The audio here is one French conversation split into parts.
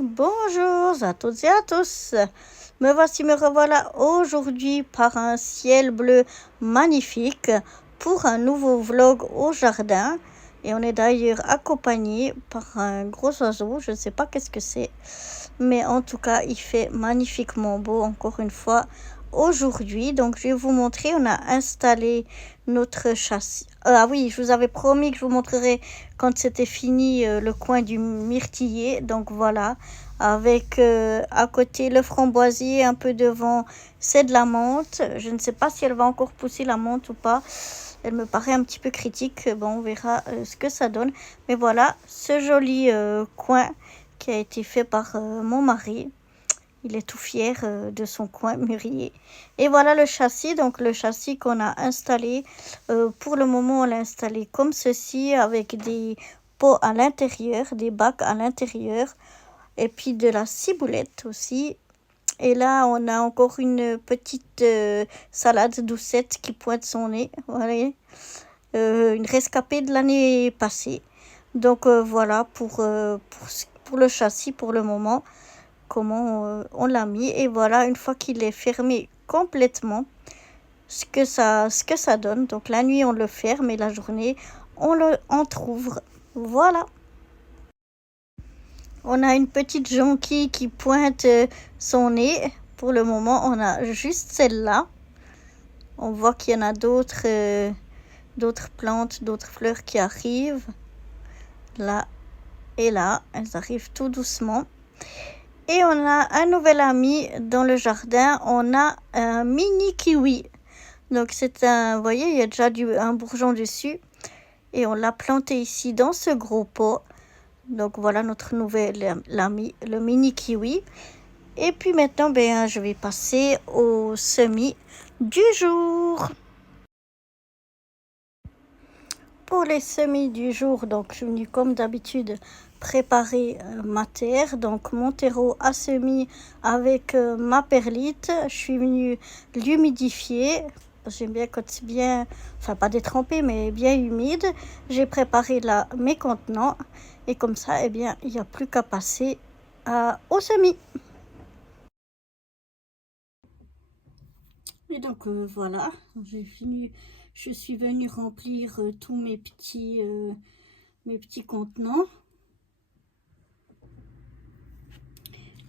Bonjour à toutes et à tous. Me revoilà aujourd'hui par un ciel bleu magnifique pour un nouveau vlog au jardin. Et on est d'ailleurs accompagné par un gros oiseau, je ne sais pas qu'est-ce que c'est. Mais en tout cas, il fait magnifiquement beau encore une fois aujourd'hui. Donc je vais vous montrer, on a installé notre châssis. Ah oui, je vous avais promis que je vous montrerai quand c'était fini le coin du myrtillier. Donc voilà, avec à côté le framboisier, un peu devant, c'est de la menthe. Je ne sais pas si elle va encore pousser la menthe ou pas. Elle me paraît un petit peu critique. Bon, on verra ce que ça donne. Mais voilà, ce joli coin qui a été fait par mon mari. Il est tout fier de son coin mûrier. Et voilà le châssis. Donc le châssis qu'on a installé. Pour le moment, on l'a installé comme ceci avec des pots à l'intérieur, des bacs à l'intérieur. Et puis de la ciboulette aussi. Et là, on a encore une petite salade doucette qui pointe son nez. Voilà. Une rescapée de l'année passée. Donc voilà pour le châssis pour le moment, comment on l'a mis. Et voilà, une fois qu'il est fermé complètement, ce que ça donne. Donc la nuit, on le ferme et la journée, on le entrouvre. Voilà. On a une petite jonquille qui pointe son nez. Pour le moment, on a juste celle-là. On voit qu'il y en a d'autres plantes, d'autres fleurs qui arrivent. Là et là, elles arrivent tout doucement. Et on a un nouvel ami dans le jardin. On a un mini kiwi. Donc c'est vous voyez, il y a déjà un bourgeon dessus. Et on l'a planté ici dans ce gros pot. Donc voilà notre nouvel ami, le mini kiwi. Et puis maintenant, je vais passer au semis du jour. Pour les semis du jour, donc je suis venue comme d'habitude préparer ma terre. Donc mon terreau à semis avec ma perlite. Je suis venue l'humidifier. J'aime bien quand c'est bien, enfin pas détrempé, mais bien humide. J'ai préparé là mes contenants. Et comme ça, il n'y a plus qu'à passer au semis. Et donc voilà, je suis venue remplir tous mes petits contenants.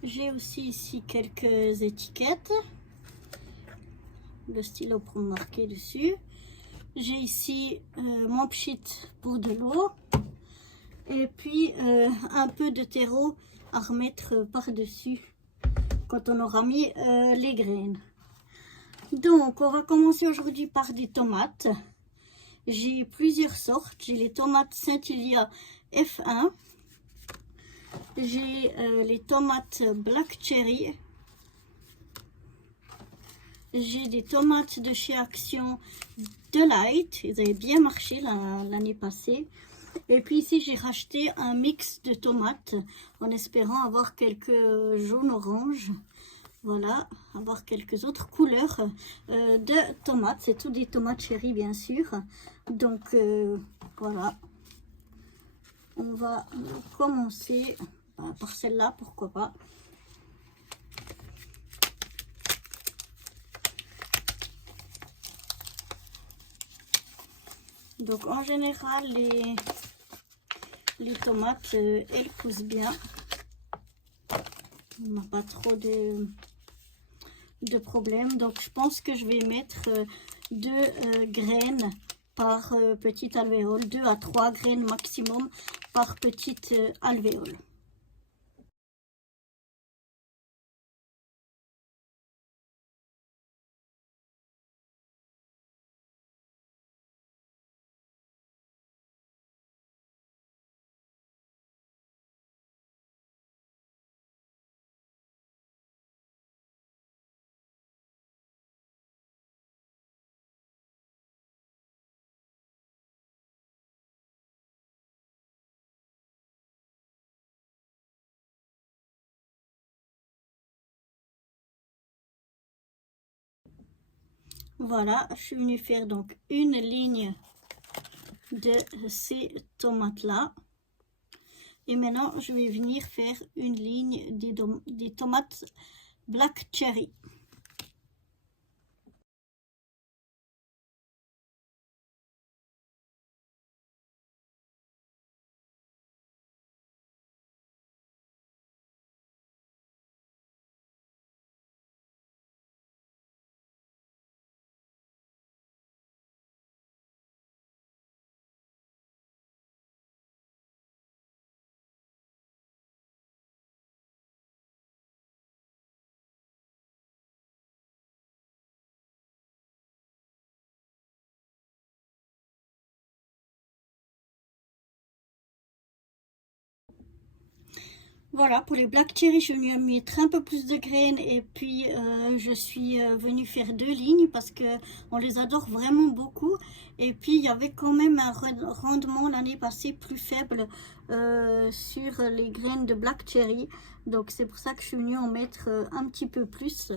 J'ai aussi ici quelques étiquettes, le stylo pour marquer dessus. J'ai ici mon pchit pour de l'eau et puis un peu de terreau à remettre par-dessus quand on aura mis les graines. Donc on va commencer aujourd'hui par des tomates. J'ai plusieurs sortes. J'ai les tomates Saint-Ilia F1. J'ai les tomates Black Cherry. J'ai des tomates de chez Action Delight. Ils avaient bien marché l'année passée. Et puis ici, j'ai racheté un mix de tomates en espérant avoir quelques jaunes oranges. Voilà, avoir quelques autres couleurs de tomates. C'est tout des tomates cherry, bien sûr. Donc, voilà. On va commencer par celle-là, pourquoi pas. Donc, en général, les tomates, elles poussent bien. On n'a pas trop de problème. Donc, je pense que je vais mettre 2 graines par petite alvéole. 2 à 3 graines maximum par petite alvéole. Voilà, je suis venue faire donc une ligne de ces tomates là. Et maintenant, je vais venir faire une ligne des tomates Black Cherry. Voilà, pour les Black Cherry, je suis venue mettre un peu plus de graines et puis je suis venue faire 2 lignes parce que on les adore vraiment beaucoup. Et puis il y avait quand même un rendement l'année passée plus faible sur les graines de Black Cherry. Donc c'est pour ça que je suis venue en mettre un petit peu plus.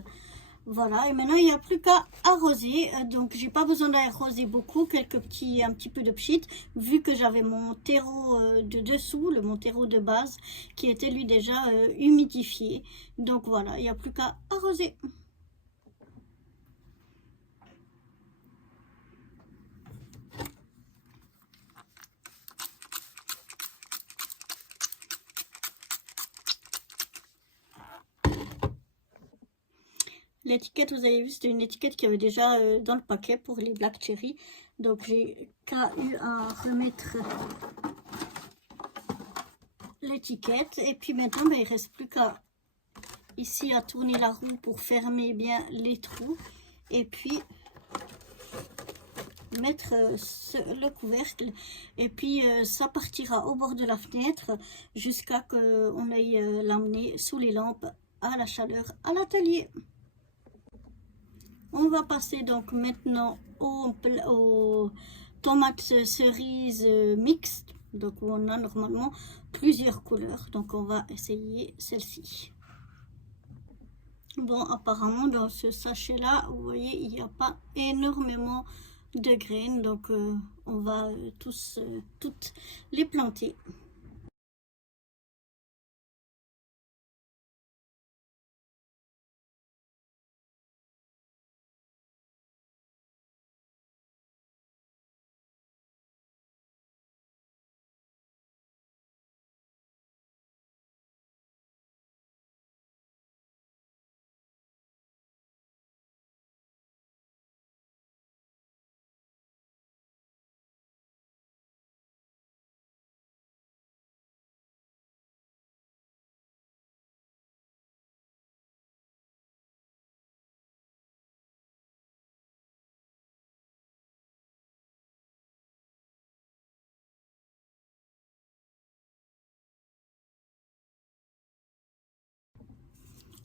Voilà, et maintenant il n'y a plus qu'à arroser. Donc j'ai pas besoin d'arroser beaucoup, un petit peu de pchit, vu que j'avais mon terreau de dessous, mon terreau de base, qui était lui déjà humidifié. Donc voilà, il n'y a plus qu'à arroser. L'étiquette, vous avez vu, c'était une étiquette qui avait déjà dans le paquet pour les Black Cherry. Donc j'ai qu'à eu à remettre l'étiquette. Et puis maintenant, ben, il ne reste plus qu'à ici à tourner la roue pour fermer bien les trous. Et puis mettre le couvercle. Et puis ça partira au bord de la fenêtre jusqu'à qu'on aille l'amener sous les lampes à la chaleur à l'atelier. On va passer donc maintenant aux tomates cerises mixtes, donc où on a normalement plusieurs couleurs. Donc on va essayer celle-ci. Bon, apparemment dans ce sachet là, vous voyez, il n'y a pas énormément de graines, donc on va toutes les planter.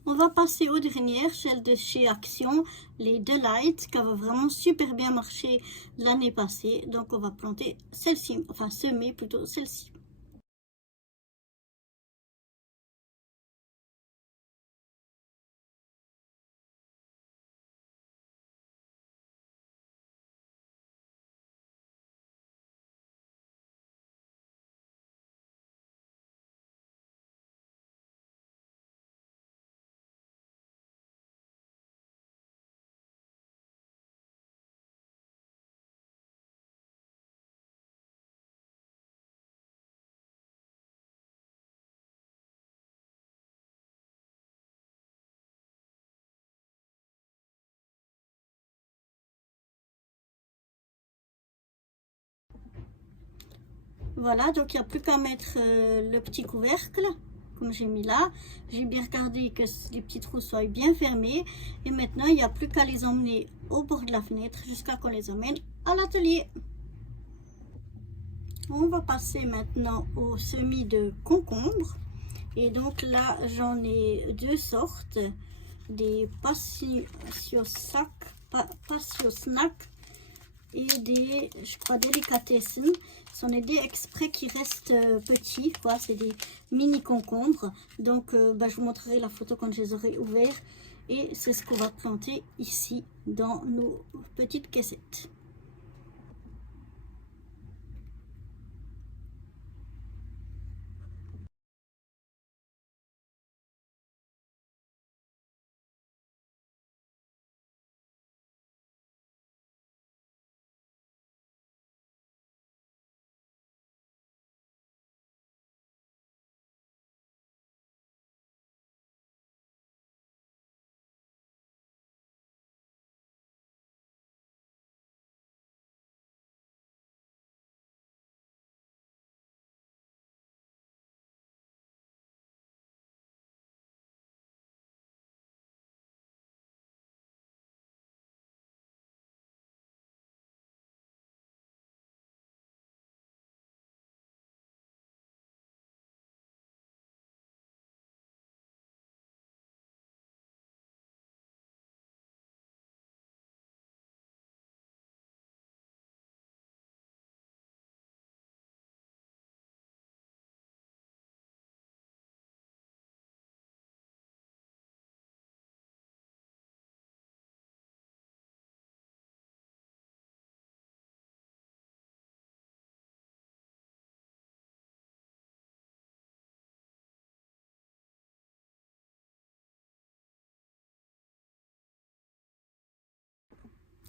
On va passer aux dernières, celles de chez Action, les Delight, qui avaient vraiment super bien marché l'année passée. Donc on va planter celle-ci, enfin semer plutôt celle-ci. Voilà, donc il n'y a plus qu'à mettre le petit couvercle, comme j'ai mis là. J'ai bien regardé que les petits trous soient bien fermés. Et maintenant, il n'y a plus qu'à les emmener au bord de la fenêtre jusqu'à qu'on les emmène à l'atelier. On va passer maintenant au semis de concombre. Et donc là, j'en ai 2 sortes. Des Passio-snack et des, je crois, délicatessen. Ce sont des exprès qui restent petits, quoi. C'est des mini concombres. Donc, je vous montrerai la photo quand je les aurai ouverts. Et c'est ce qu'on va planter ici dans nos petites caissettes.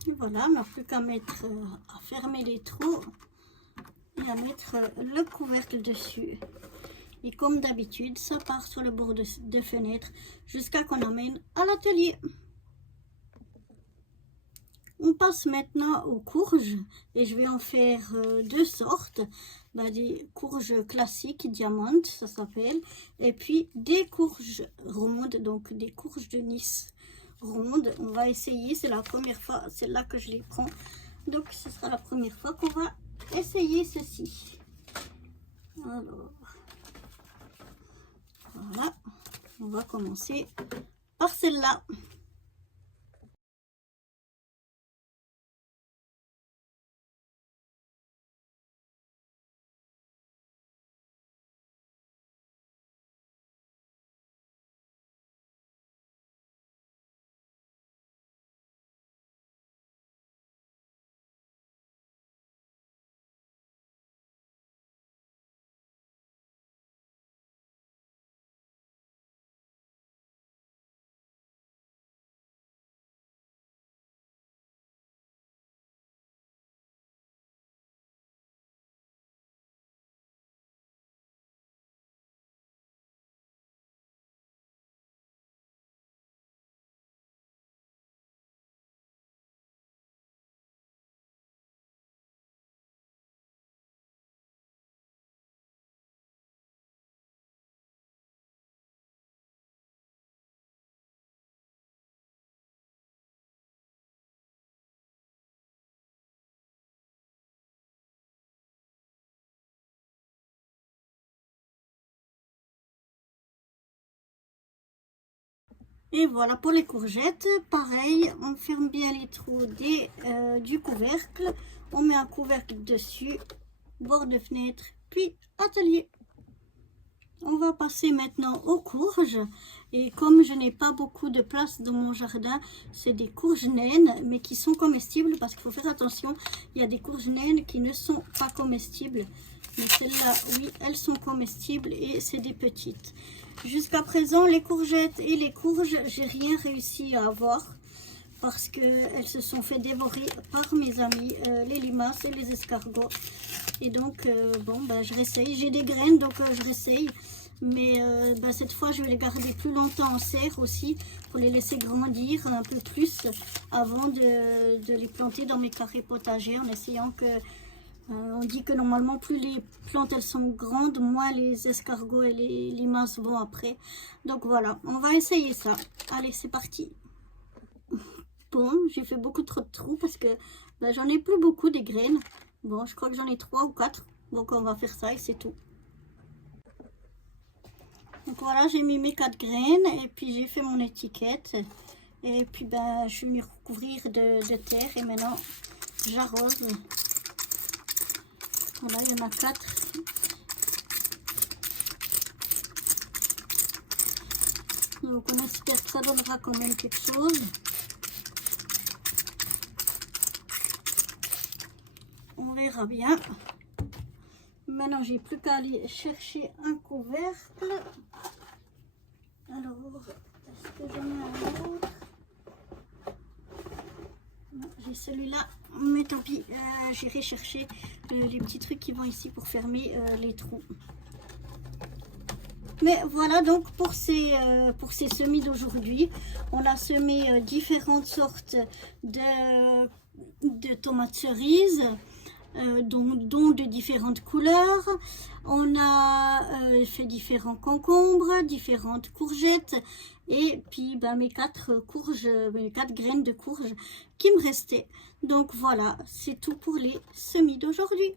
Et voilà, on n'a plus qu'à mettre, à fermer les trous et à mettre le couvercle dessus. Et comme d'habitude, ça part sur le bord de fenêtre jusqu'à qu'on amène à l'atelier. On passe maintenant aux courges et je vais en faire deux sortes. Des courges classiques, diamante, ça s'appelle. Et puis des courges rondes, donc des courges de Nice rondes. On va essayer, c'est la première fois, c'est là que je les prends. Donc ce sera la première fois qu'on va essayer ceci. Alors, voilà, on va commencer par celle-là. Et voilà pour les courgettes, pareil, on ferme bien les trous du couvercle, on met un couvercle dessus, bord de fenêtre, puis atelier. On va passer maintenant aux courges et comme je n'ai pas beaucoup de place dans mon jardin, c'est des courges naines mais qui sont comestibles parce qu'il faut faire attention, il y a des courges naines qui ne sont pas comestibles. Mais celles-là, oui, elles sont comestibles et c'est des petites. Jusqu'à présent, les courgettes et les courges, j'ai rien réussi à avoir parce qu'elles se sont fait dévorer par mes amis, les limaces et les escargots. Et donc, je réessaye. J'ai des graines, donc je réessaye. Mais cette fois, je vais les garder plus longtemps en serre aussi pour les laisser grandir un peu plus avant de les planter dans mes carrés potagers en essayant que... on dit que normalement, plus les plantes elles sont grandes, moins les escargots et les limaces vont après. Donc voilà, on va essayer ça. Allez, c'est parti. Bon, j'ai fait beaucoup trop de trous parce que j'en ai plus beaucoup des graines. Bon, je crois que j'en ai 3 ou 4. Donc on va faire ça et c'est tout. Donc voilà, j'ai mis mes 4 graines et puis j'ai fait mon étiquette. Et puis je suis venue recouvrir de terre et maintenant j'arrose. Voilà, il y en a 4. Donc on espère que ça donnera quand même quelque chose. On verra bien. Maintenant, j'ai plus qu'à aller chercher un couvercle. Alors, est-ce que j'en ai un autre? Non, j'ai celui-là. Mais tant pis, j'irai chercher les petits trucs qui vont ici pour fermer les trous. Mais voilà donc pour ces semis d'aujourd'hui. On a semé différentes sortes de tomates cerises. Dont de différentes couleurs. On a fait différents concombres, différentes courgettes et puis mes 4 courges, mes 4 graines de courge qui me restaient. Donc voilà, c'est tout pour les semis d'aujourd'hui.